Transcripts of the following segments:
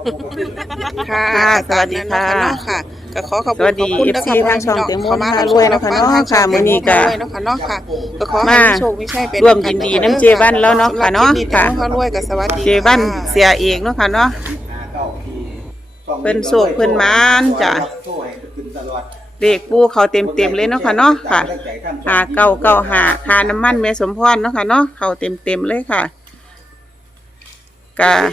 ค่ะสวัสดีค่ะก็ขอขอบสวัสดีคุณ FC นะคะทางช่องเต็มเข้ามาพารวยเนาะค่ะเนาะค่ะมื้อนี้ก็เนาะค่ะเนาะค่ะก็ขอให้มีโชคมีชัยเป็นร่วมยินดีน้ำเจวันแล้วเนาะค่ะเนาะค่ะพารวยก็สวัสดีเจวันเสียเอกเนาะค่ะเนาะเพิ่นโศกเพิ่นหมานจ้ะเลขปูเขาเต็มเลยเนาะค่ะเนาะค่ะ5995ค่าน้ำมันแม่สมพรเนาะค่ะเนาะเขาเต็มเลยค่ะก็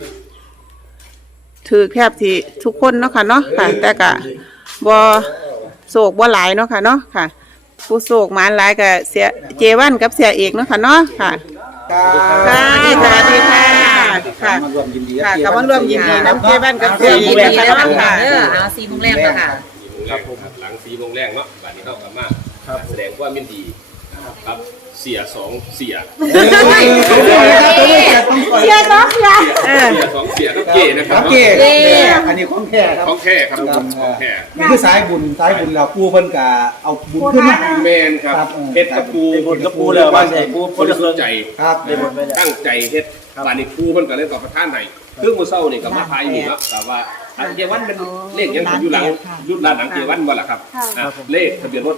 ถือแคบที่ทุกคนเนาะค่ะเนาะค่ะแต่ก็บ่โศกบ่หลายเนาะค่ะเนาะค่ะผู้โศกหมานหลายก็เสียเจวันกับเสียเอกเนาะค่ะเนาะค่ะค่ะสวัสดีค่ะค่ะค่ะก็มาร่วมยินดีน้ำเจวันกับเสียเอกนะคะเนาะค่ะเอา4 โมงแรกแล้วค่ะครับผมหลัง4 โมงแรกเนาะบัดนี้เข้ากลับมาแสดงความยินดีครับเสีย2เสียเชียร์น้องค่ะเสีย2เสียก็เก๋นะครับเก๋อันนี้ของแท้ครับของแท้ครับของแท้นี่คือสายบุญเราปูเพิ่นกะเอาบุญขึ้นมาแมนครับเฮ็ดกระปูบนกระปูเลยว่าใส่ปูคนสนใจครับตั้งใจเฮ็ดบัดนี้ปูเพิ่นก็เลยตอบประทานให้คือมื้อเช้านี่ก็มาทายนี่เนาะแต่ว่าอันเจวันเป็นเลขยังอยู่หลังรุ่นร้านหลังเจวันบ่ล่ะครับเลขทะเบียนรถ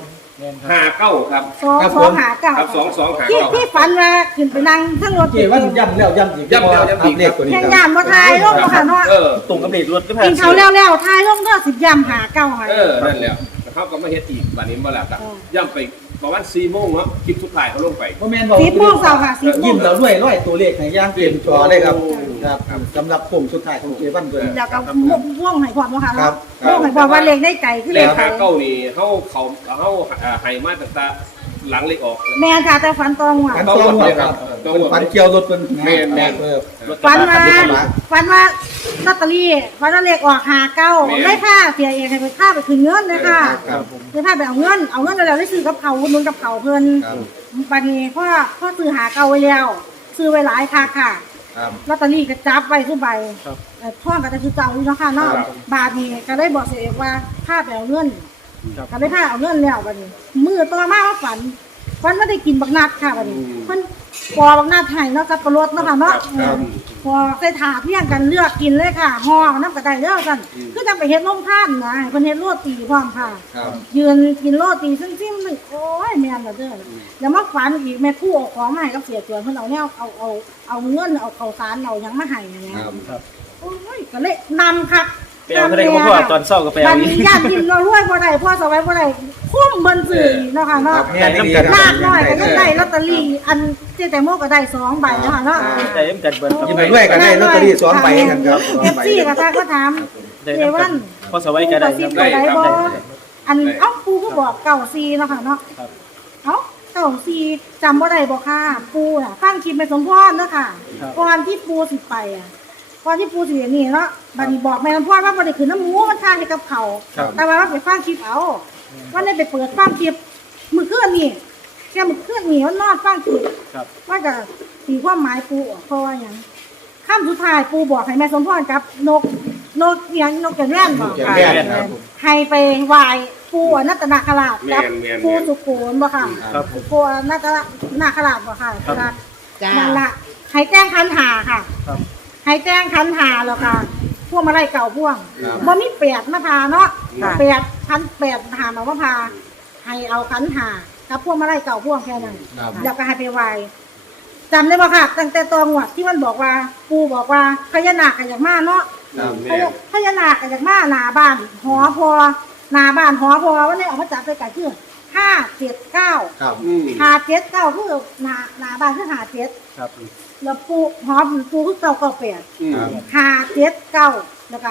59ครับ 2 หาเก่าครับ2 ที่ฝันว่าขึ้นไปนั่งทั้งรถเก๋ว่าย้ำแล้วย้ำอีกเลขตัวนี้แข่งครับยามมาทายลงมาค่ะเนาะตรงกับเลขรถที่ผ่ากินนเขาแล้วทายลงก็10ยามหาเก่าค่ะนั่นแหละเขาก็มาเฮ็ดอีกบัดนี้บ่ล่ะครับย่ำไปประมาณ4 โมงเนาะคลิปสุดท้ายเขาลงไปบ่แม่นบอก 10 โมงเช้าค่ะ10 โมยิ้งมเราด้วยร้อยตัวเลขในย่างเต็มจอเลยครับครับสำหรับผมสุดท้ายของเก๋วันตัวนี้แล้วก็ม่วงให้ความว่าค่ะครัเนาะบม่วงให้ความว่าเลขได้ใจคือเลเลขข 59นี่เขาให้มาตั้งแต่หลังเลขออกแม่ค่ะแต่ฝันตองว่ะฝันตรงหัวครับฝันเกี่ยวรถเป็นฝันว่าลอตเตอรี่ฝันว่าเลขออก59ได้ค่าเสียเองให้ไปค่าไปคืนเงินเลยค่ะครับผมได้ค่าไปเอาเงินแล้วได้ซื้อกับเขานุ่นกับเขาเพิ่นครับบัดนี้พ่อซื้อหาเก่าไว้แล้วซื้อไว้หลายค่ะค่ะครับลอตเตอรี่ก็จับไว้ทุกใบพ่อก็จะคือเก่าอยู่เนาะค่ะเนาะบาทนี้ก็ได้บอกเสียเองว่าค่าไปเอาเงินก็ได้ค่าเอาเงินแล้วบัดนี้มือตัวมาฝันว่าได้กินบักนัดค่ะบัดนี้เพิ่นปอบักนัดให้เนาะสับปะรดเนาะค่ะเนาะพอใส่ถาดเพียงกันเลือกกินเลยค่ะห่อน้ำกระไดเด้อกันคือจังไปเฮ็ดนมท่านนะเพิ่นเฮ็ดโรตีพร้อมค่ะ ยืนกินโรตีซึ่งนึงโอ้ยแม่นละเด้อแล้วมาฝันอีกแม่คู่เอาของมาให้กับเสียจวนเพิ่นเอาแนวเอาเงินเอาข้าวสารเอาหยังมาให้นะครับโอ้ยก็เลยนำค่ะไปเอาอะไรก็พ่อตอนเช้าก็ไปบัเอาดนี้ญาติกินเรารวยบ่ได้พ่อสบายบ่ได้คุ้มเบิ่นซื้ออีกเนาะค่ะเนาะเนี่ยนี่ครับลาดน้อยก็ยังได้ลอตเตอรี่อันเจ๊แตงโมก็ได้2ใบเนาะค่ะเนาะใจเอ็มกันเบิร์ยิ้มไปด้วยกันได้ลอตเตอรี่2ใบกันครับ FC ก็ทักก็ถามได้น้ำกันพอสบายกันได้ครับได้บ่อันเอ้าปูก็บอก94เนาะค่ะเนาะเอ้า94จำบ่ได้บ่ค่ะปูน่ะฟังคลิปแม่สมพรเนาะค่ะก่อนที่ปูสิไปอ่ะก่อนที่ปูสินี่เนาะบัดนี้บอกแม่สมพรว่าบ่ได้ขึ้นน้ำหมูมันทานให้กับเขาแต่ว่าไปฟังคลิปเอาว่าได้ไปเปิดฟังคลิปมื้อคืนนี่แค่มื้อคืนนี่นอนฟังคลิปว่าจะตีความหมายปูออกเพราะว่าหยังคำสุดท้ายปูบอกให้แม่สมพรกับนกเอียงนกแก่นแว่นบอกค่ะให้ไปไหว้ปูอนัตตนาคราชกับปูสุโขนบ่ค่ะปูอนัตตนาคราชบ่ค่ะนั่นล่ะให้แจ้งคันหาค่ะให้แจ้งคันหาแล้วค่ะพวกมาไล่เก่าพวงบ่มีเปียดมาพาเนาะเปียดคันเปียดหามาพาให้เอาคันหากับพวกมาไล่เก่าพวงแค่นั้นแล้วก็ให้ไปไหว้จำได้บ่ค่ะตั้งแต่ตอนงวดที่มันบอกว่าปูบอกว่าพญานาคก็อยากมาเนาะพญานาคก็อยากมาหน้าบ้านหอพอหน้าบ้านหอพอวันนี้เอามาจับไปกันคือ579 ครับ 579คือหน้าบ้านคือ57 ครับแล้วปูคือ998 579แล้วก็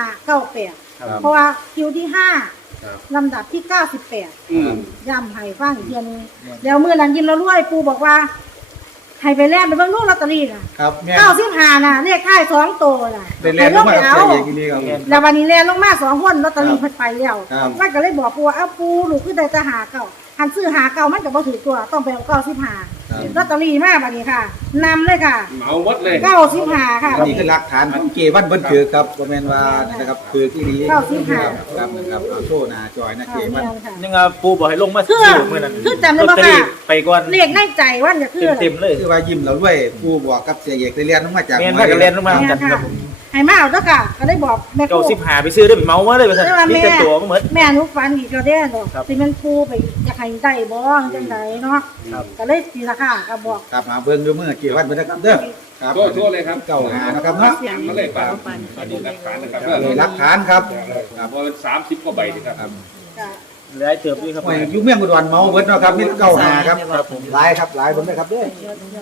598เพราะว่าคิวที่5ลำดับที่98ย้ำให้ฟังอีกทีนึงแล้วมื้อนั้นยิ้มแล้วรวยปูบอกว่าให้ไปแลกไปเบิ่งลูกลอตเตอรี่น่ะครับแม่ 95น่ะเลขท้าย2ตัวน่ะได้เล่นลงมาเสียอย่างนี้ครับแล้ววันนี้แลนลงมา2คนลอตเตอรี่เพิ่นไปแล้วมันก็เลยบอกปูว่าปูลูกคือได้จะหาเก่าหันซื้อหาเก่ามันก็บ่ถือตัวต้องไปเอา95ลอตเตอรี่มาบัดนี้ค่ะนำเลยค่ะเหมาหมดเลย 95ค่ะนี่คือหลักฐานเกวันเบิ้ลถือครับบ่แม่นว่านะครับคือที่นี้ครับนะครับโชว์หน้าจอยนะเกวันยังปูบอกให้ลงมาซื้อเมื่อนั้นคือจำได้บ่ค่ะไปก่อนเลขในใจว่าจะคือเต็มเลยคือว่ายิ้มเราด้วยผู้บอกกับเสียเอกได้เรียนมาจากเมียนว่าจะเรียนลงมากันครับให้มาเอาเด้อค่ะก็ได้บอกแม่ครู 95ไปซื้อได้ไปเมามาเลยว่าซั่นมีแต่ตัวบ่หมดแม่หนูฝันอีกก็ได้ดอกครับสิมันครูไปอยากให้ได้บ่จังไดเนาะครับก็เลยสิล่ะค่ะก็บอกครับมาเบิ่งดูมือเกี่ยววันเบิ่งนะครับเด้อครับโทษเลยครับเก้าหานะครับเนาะมาเลยป่ะอันนี้หลักฐานนะครับเลยหลักฐานครับครับว่าเป็น30กว่าใบนี่ครับก็เหลือให้เติบอยู่ครับโอ้ยอยู่เมืองอุดรเมาเบิดเนาะครับมีเก้าหาครับหลายครับหลายผมนะครับเด้อ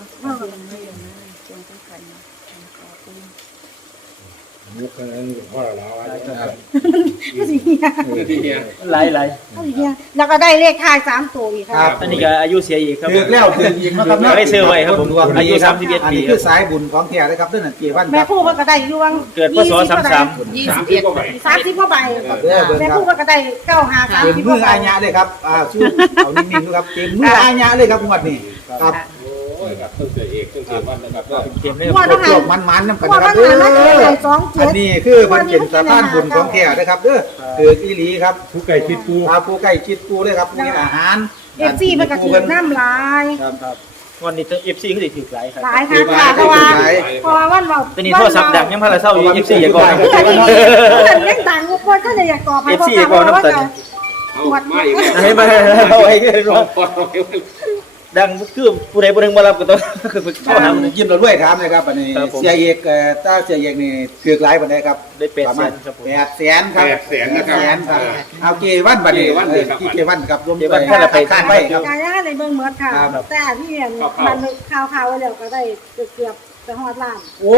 ก็สิเฮียหลายก็สิเฮียแล้วก็ได้เลขท้าย3ตัวอีกครัค่ะบอันนี้ก็อายุเสียอีกครับถือแล้วถืออีกเนาะครับเนาะได้ซื้อไว้ครับผมดวงดีอายุครับ 31 อันนี้คือสายบุญของแท้เลยครับเด้อนั่นเกี่ยววันคแม่รับครูเพิ่นก็ได้อยู่วังเกิดพศ 30กว่าใบ 30กว่าใบเด้อเบิ่งแม่คครับ รูเพิ่นก็ได้9 5 เต็ม 30กมือว่าใบอาญะเลยครับสู้เอานิ่งๆดูครับเต็มมืออาญะเลยครับงวดนี้ครับโอ้ยครับต้องเสียเอกต้องเสียวันนะครับก็เต็มเลยว่าโชคมันๆนำกันว่านะครับมันหามาได้2 7 อันนี้คือมันเป็นสะพานบุญของแท้นะครับเด้อคืออีหลีครับผู้ใกล้ชิดปูผู้ใกล้ชิดปูเลยครับมีอาหาร FC เพิ่นก็ถือน้ำลายครับครับวันนี้ FC คือสิถือหลายครับหลายค่ะเพราะว่าวันเว้าตอนนี้โทรศัพท์ดังยังพาราเศร้าอยู่ FC อย่าก่อนเพื่อนยังต่างกูคนก็เลยอยากกอบให้ FC อย่าก่อนน้ำตาลเอามาอีกแล้วให้มาเอาไว้กันเอาปอดเอาไว้ดังคือผู้ใดผู้หนึงบ่รับก็ต้องคือเข้าหายิ้มเราด้วยถามเลยครับอันนี้ครับผมเสียเอกถ้าเสียเอกนี่ถือหลายปานใดครับได้800,000 ประมาณครับผม 800,000ครับ 800,000นะครับ 800,000ครับเอาเกวันบัดนี้เกวันเลยครับเกวันครับรวมเกวันแค่ละไปคาดไว้ครับการย่าในเบื้องเมือค่ะ แต่ที่เห็นมันข่าวไว้แล้วก็ได้เกือบจะฮอดล้านโอ้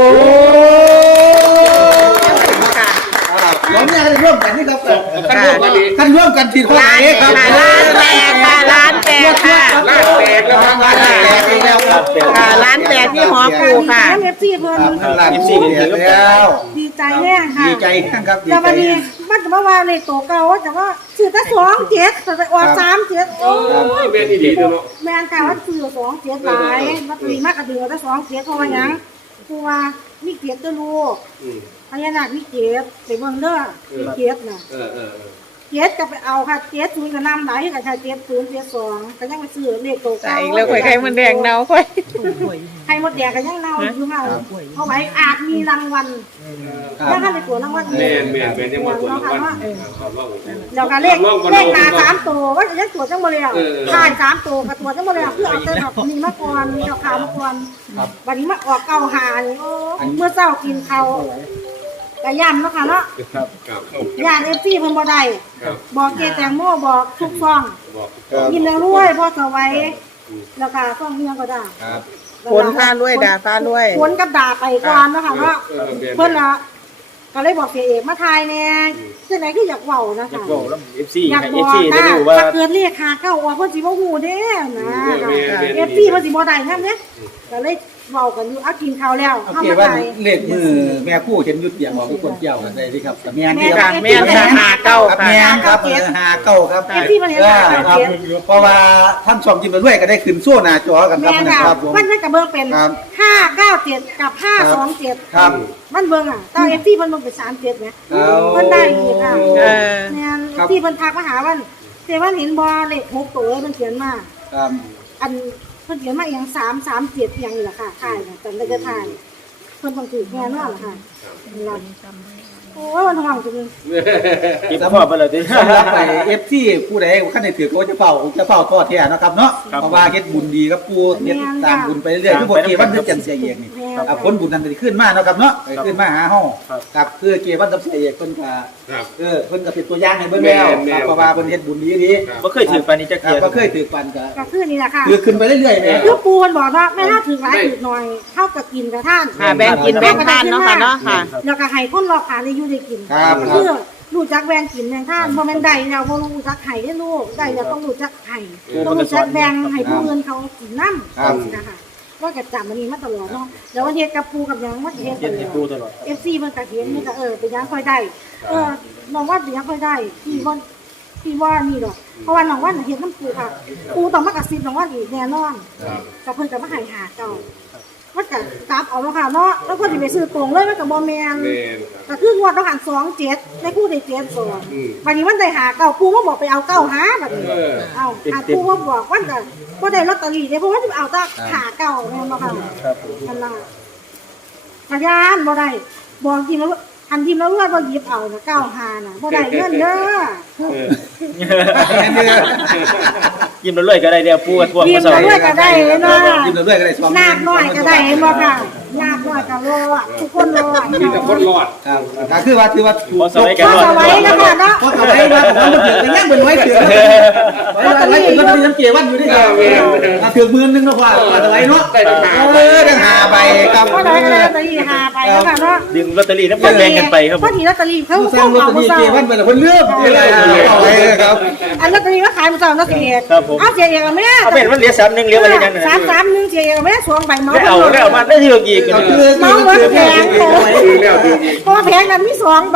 ผมอยากจะร่วมกันนี่ครับขั้นร่วมกันดีท่านร่วมกันทีคนเอกครับล้านแตกค่ะลาดแตกแล้วครับร้านแตกอีกแล้วครับค่ะร้านแตกที่หอปูค่ะเอฟซีเพิ่นร้านแตกแล้วดีใจแน่ค่ะดีใจครับดีแล้วใจวันนี้มันจะมาว่าในโตเก่าแต่ว่าสื่อแต่27แต่ว่า37โอ้โอ้ยเมียนดีเนาะแม่นค่ะว่าสื่อ27หลายมันมีมากกระเดือแต่27เพราะว่าหยังคือว่ามีเกียรติลูกพญานาคมีเกียรติไปเบิ่งเด้อมีเกียรติน่ะ เจ็ดก็ไปเอาค่ะเจ็ดศูนย์ก็นำไหลกับชาย70 72ก็ยังไปซื้อเลขโตใส่เก่าแล้วไข่มันแดงเนาค่อยไข่มดแดงก็ยังเน่าอยู่ค่ะเอาไว้อาจมีรางวัลยังให้ไปตัวรางวัลแม่นยังมาตรวจวันแล้วก็เลขหน้า3ตัวว่าจะตรวจจังบ่แล้วถ่าย3ตัวก็ตรวจจังบ่แล้วเพื่อเอาแต่แบบนี้มาก่อนมีข่าวมาก่อนวันนี้มาออกเก่าหานี่โอ้เมื่อเช้ากินข้าวก็ย่ำเนาะค่ะเนาะครับย่าน FC เพิ่นบ่ได้บอกเจแตงโมบอกทุกช่องบอกกินแล้วรวยพ่อสวัยแล้วก็ต้องเฮียงก็ได้ครับฝนฟ้ารวยด่าฟ้ารวยฝนกับด่าไปก่อนเนาะค่ะว่าเพิ่นน่ะก็เลยบอกเสียเอกมาทายแน่จังไหนคืออยากเว้านะอยากคะบอกแล้ว FC อยากให้บอก FC ได้รู้ว่าถ้าเกิดเรียกหาเก้าออกเพิ่นสิบ่ฮู้เด้นะเอฟซีเพิ่นสิบ่ได้นำเด้ก็เลยเว้ากันอยู่เอากินข้าวแล้วโอเฮาเคมาว่าทายเลขมือแม่คู่เห็นยุดอย่างบอกทุกคนเกี่ยวกันได้ที่ครับแต่แม่นี่ค่ะครับแม่ค่ะหาเก้าครับค่ะแม่ครับหาเก้าครับเอฟซีเพิ่นเห็นว่าครับเพราะว่าท่านชมกินไปด้วยก็ได้ขึ้นโซ่หน้าจอกันครับแม่นะค่ะครับผมมันก็เบิ่งเป็นครับ 597กับ527 ครับมันเบิ่งอ่ะตอนเอฟซีเพิ่นเบิ่งเป็น37นะเพิ่นได้อีกค่ะเออแม่นที่เพิ่นทักมาหาวันแต่ว่าเห็นบ่เลข6ตัวมันเขียนมาครับอันเพิ่นเขียนมาอย่าง337อย่างนี้ล่ะค่ะถ่ายน่ะจำได้จะถ่ายเพิ่นต้องถือแน่นอนล่ะค่ะนั่นโอ้ยมันห่วงจังเลยเก็บพ่อไปเลยดิสำหรับไอ้เอฟซีผู้ใดขั้นในถือก็จะเฝ้าทอดแท้นะครับเนาะเพราะว่าเฮ็ดบุญดีครับผู้เฮ็ดตามบุญไปเรื่อยๆทุกบ่เกี่วันเดือนจันทร์เสียเอกนี่ผลบุญนั้นจะขึ้นมาเนาะครับเนาะขึ้นมาหาเฮาครับคือเกี่วันเสียเอกเพิ่นก็ครับเพิ่นก็เป็นตัวอย่างให้เบิ่งแล้วเพราะว่าเพิ่นเฮ็ดบุญดีดีบ่เคยถือปานนี้จักครัเที่บยบ่เคยถือปันก็ก็คือนี่แหละค่ะคือขึ้นไปเรื่อยๆเนี่ยคือปูมันบอกว่าแม่ถ้าถือหลายถือหน่อยเท่ากับกินกับท่านค่ะแบ่งกินแบ่งทานเนาะค่ะเนาะค่ะแล้วก็ให้คนรอบข้างได้อยู่ได้กินครับคือรู้จักแบ่งกินแบ่งท่านบ่แม่นได้แล้วบ่รู้จักให้ได้ลูกได้แล้วต้องรู้จักให้ต้องรู้จักแบ่งให้ผู้อื่นเขากินนำนะคะว่าก็จำอันนี้มาตลอดเนาะแล้ววันเฮ็ดกับปูกับหยังมันเฮ็ดเฮ็ดให้ปูตลอด FC มันก็เห็นมันก็เป็นหยังค่อยได้น้องว่าเป็นหยังค่อยได้ที่ว่านี่ดอกเพราะว่าน้องว่าเฮ็ดน้ำปูค่ะปูต้องมากระซิบน้องว่าอีกแน่นอนกับเพิ่นก็มาให้หาเจ้ามันก็กลับเอาเนาะค่ะเนาะแล้วก็สิไปซื้อตรงเลยมันก็บ่แม่นแม่นก็คืองวดต้องหัน27ในผู้ได้7วันนี้มันได้หาเก่าปูมาบอกไปเอาเก่าหาบัดนี้เอาหาปูมาบอกวันก็บ่ได้ลอตเตอรี่เด้เพราะว่าสิเอาแต่หาเก่าแม่นบ่ค่ะครับผมนั่นล่ะพยานบ่ได้บอกทีมแล้วอันทีมแล้วว่าบ่หยิบเอานะ95น่ะบ่ได้เงินเด้อยิ้มแล้วรวยก็ได้เดี๋ยวปูกับทวงทีมมาสอแล้วนด้วยก็ได้เนาะกินเรื่อยๆก็ได้สองนาคน้อยก็ได้เห็นบ่ค่ะนาคน้อยก็รอดทุกคนรอดมีแต่คนรอดครับก็คือว่าถือว่าถูกพอสมัยกันพอรอดสวัยนะคะเนาะเพราะเอาไว้ว่าผมมันถือกันยังเป็นไว้ถือไว้ถือก็มีน้ำเกลือวันอยู่ด้วยกันถือมือนึงก็ว่าเอาไว้เนาะได้หาใบครับพอได้ก็ได้ลอตเตอรี่5ใบแล้วค่ะเนาะดึงลอตเตอรี่น้ำกันแบ่งกันไปครับผพอมทีลอตเตอรี่เขาผู้สร้างรถตัวนี้เกวันไปแล้วคนเลือกอะไรเอาไว้ครับอันลอตเตอรี่ก็ขายมื้อเช้าเนาะเสียครับผมเอาเสียเองเอาแม่เอาเป็นมันเหลือ3นึงเหลือไว้ยังนั่น 331เสียเองเอาแม่2ใบเมาได้เอาได้เอามาได้ที่อีกเอาคือเมาหมดแผงซื้อแล้วดูอีกเพราะว่าแผงนั้นมี2ใบ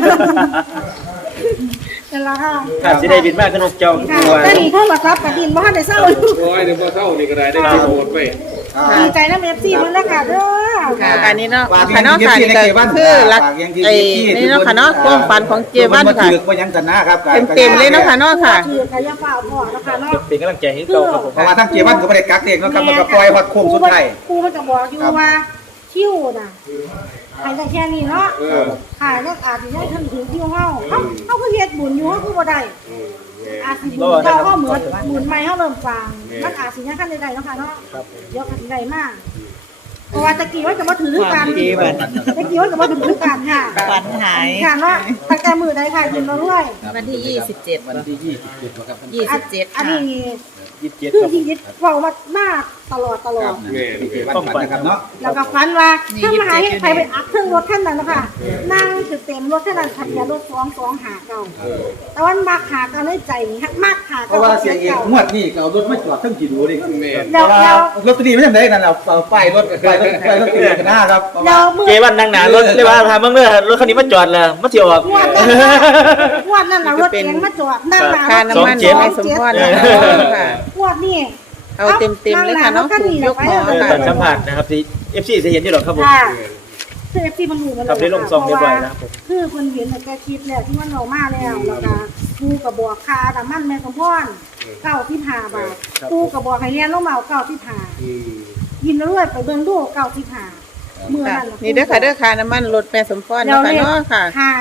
นั่นล่ะค่ะครับสิได้บินมากขึ้นนกเจ้าค่ะตัวแต่นี่โทรศัพท์ก็ดินบ่ทันได้เซาอยู่โอ้ยเดี๋ยวพอเท่านี่ก็ได้ได้กินหมดไปดีใจนำ FC มันแล้วค่ะเด้อค่ะอันนี้เนาะค่ะเนาะค่ะนี่ก็คือรักไอ้นี่เนาะค่ะเนาะความฝันของเจวันค่ะถือว่ายังกันนะครับเต็มๆเลยเนาะค่ะเนาะค่ะถือก็อย่าเฝ้าพอนะคะเนาะเป็นกำลังใจให้เก่าครับผมเพราะว่าทั้งเกวันก็ไม่ได้กักเองนะครับมันก็ปล่อยฮอดโค้งสุดท้ายครูมันก็บอกอยู่ว่าคิวน่ะให้ได้แค่นี้เนาะ ขายก็อาจจะได้ถึงคิวเฮาเขาคือเฮ็ดบุญอยู่เฮาคือบ่ได้อาจสิบุญเก่าเฮาเหมือนบุญใหม่เฮาเริ่มฟังมันอาจสิยังคันได้เนาะค่ะเนาะเดี๋ยวก็สิได้มาเพราะว่าตะกี้ว่าจะมาถือกันตะกี้ว่าจะมาถือกันค่ะฝันหายค่ะเนาะตั้งแต่มื้อใดค่ะยินเราด้วยวันที่ 27 วันที่27ครับ 27 อันค่ะนี้ 27 คือครับจริงๆเว้ามากตลอดแม่เกวันฝันนะครับเนาะแล้วก็ฝันว่าถ้ามาหาให้ใครไปอัพเครื่องรถคันนั้นนะคะนั่งคือเต็มรถคันนั้นทะเบียนรถ2259แต่ว่ามักหาเก่าในใจนี่ฮะมักหาเพเก่าราะว่าเสียงเองงวดนี้ก็เอารถมาจอดทั้งกี่ดูดิแม่เพราะว่ารถตัวนี้ไม่ใช่ไหนนั่นเอาป้ายรถเกลือกันหน้าครับเราเมื่อเจวันนั่งหนารถเลยว่าพาเมื่อรถคันนี้มาจอดแล้วมาเที่ยวออกงวดนั้นเรารถเก๋งมาจอดนั่งหนาค่าน้ำมัน 27 ให้สมพรเนาะค่ะงวดนี่เอาเต็มๆเลยค่ะเนาะถูกยกหมอตอนค่ะสัมผัสนะครับที่ FC จะเห็นอยู่หรอกครับผมค่ะคือเอฟซีมันรู้มันครับได้ลงซองเรียบร้อยแล้วครับผมคือคนเห็นแต่แกคิดแล้วที่มันเรามาแล้วแล้วก็ปูกับบอกคาน้ำมันแม่สมพร95 บาทปูกับบอกให้เรียนลงมา95ยินด้วยไปเบิ่งดู95เมื่อนั้นนี่เด้อค่ะเด้อค่ะน้ำมันรถแม่สมพรเนาะค่ะเนาะค่ะ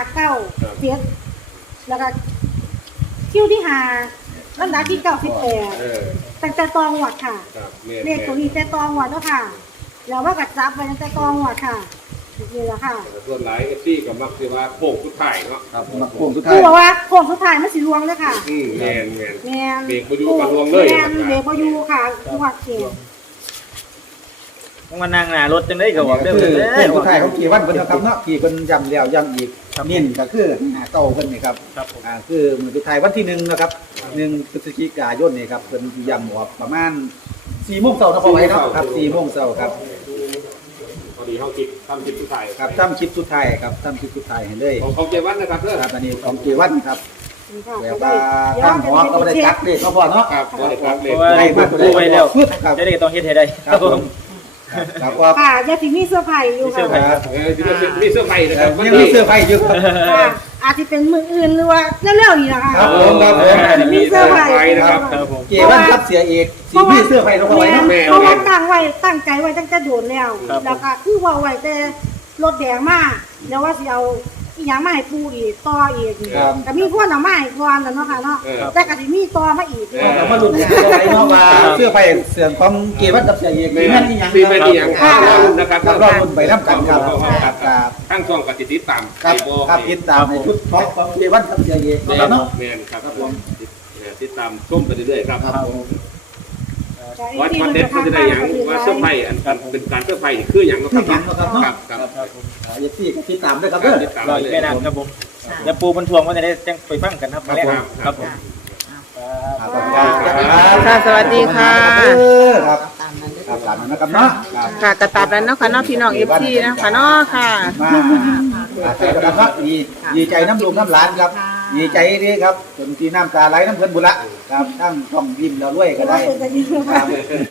59 7แล้วก็คิวที่5ลำดับที่98ตั้งแต่ตองหวัดค่ะ เลขตัวนี้แต่ตองหวัดเนาะค่ะ แล้วว่ากัดจับไปตั้งแต่ตองหวัดค่ะนี่แหละค่ะส่วนหลายเอฟซีก็มักสิว่าโค้งสุดท้ายเนาะครับมาโค้งสุดท้าคืยอบอกว่าโค้งสุดท้ายมันสิรวงเลยค่ะแม่นแม่นเบรกบ่อยู่กับรวงเลยแม่นเบรกบ่อยู่ค่ะหวัดเสียต้องมานั่งหนารถจังได้ก็บอกได้คือเลยโค้งสุดท้ายของเกวันเป็นครับเนาะกี่เป็นย้ำแล้วย้ำอีกนิ่นก็คือเก่าขึ้นนี่ครับครับผมคือมือสุดท้ายวันที่1นะครับ1พฤศจิกายนนี่ครับเป็นย้ำบอกประมาณ4 โมงเช้านะพอไว้เนาะครับ4 โมงเช้าครับพอดีเฮาคิดทำคิดสุดท้ายครับทำคลิปสุดท้ายครับทำคลิปสุดท้ายให้เลยของเจวันนะครับเด้อครับอันนี้ของเกวันครับนี่ค่ะแบบว่าทางหอก็ไม่ได้กักเด็กเขาพอเนาะครับบ่ได้ครับเลเพยราะว่าให้มาดูไปแล้วครับจะได้ต้องเฮ็ดให้ได้ครับผมครับว่าค่ะอย่าสิมีเสื้อผ้าอยู่มีเสื้อค่ะผ้ามีเสื้อไฟนะครับยังมีเสื้อไฟอยู่ครับค่ะอาจจะเป็นมืออื่นหรือว่าเร็วๆนี่นะคะครับผมครับผมมีเสื้อผ้านะครับครับผมเกวันครับเสียเอกสีมีเสื้อไฟลงเอาไว้เนาะเพราะว่าตั้งใจไว้ตั้งแต่โดนแล้วแล้วก็คือว่าไว้แต่รถแดงมาแล้วว่าสิเอาอีหยังมาให้ปูอีกต่ออีกก็มีคนเอามาให้ก่อนแล้วเนาะค่ะเนาะแต่ก็สิมีต่อมาอีกเรามาลุ้นเสื้อไฟเนาะว่าเสื้อไฟเสื่อมของเกวันกับเสียเอกแม่แม่นอีหยังซีแม่นอีหยังนะครับครับรอบลุ้นไปน้ำกันครับครับทั้งช่องก็ติดตามครับครับติดตามในชุดท็อปของเกวันกับเสียเอกแม่เนาะนครับผมติดตามชมไปเรื่อยๆครับครับผมวัดเด็ดเขาจะได้อย่างว่าเสื้อไฟอันเป็นการเสื้อไฟนี่คืออย่างนะครับคือหยังนะครับเนาะครับครับอย่าที่ติดตามด้วยครับติดตามรอเลอีกยแม่นานครับผมเดี๋ยวปูบนทวงว่าจะได้จังไปฟังกันครับมาแรกครับผมค่ะสวัสดีค่ะครับตามนั้นด้วยครับตามนั้นนะครับเนาะครับค่ะกระตับแล้วเนาะค่ะเนาะพี่น้อง FC นะคะเนาะค่ะมาใจกันครับดีใจน้ำลมน้ำหลานครับ ดีใจดีครับจนที่น้ำตาไหลน้ำเพิ่นบุระครับทั้งต้องยิ้มเราด้วยก็ได้ครับ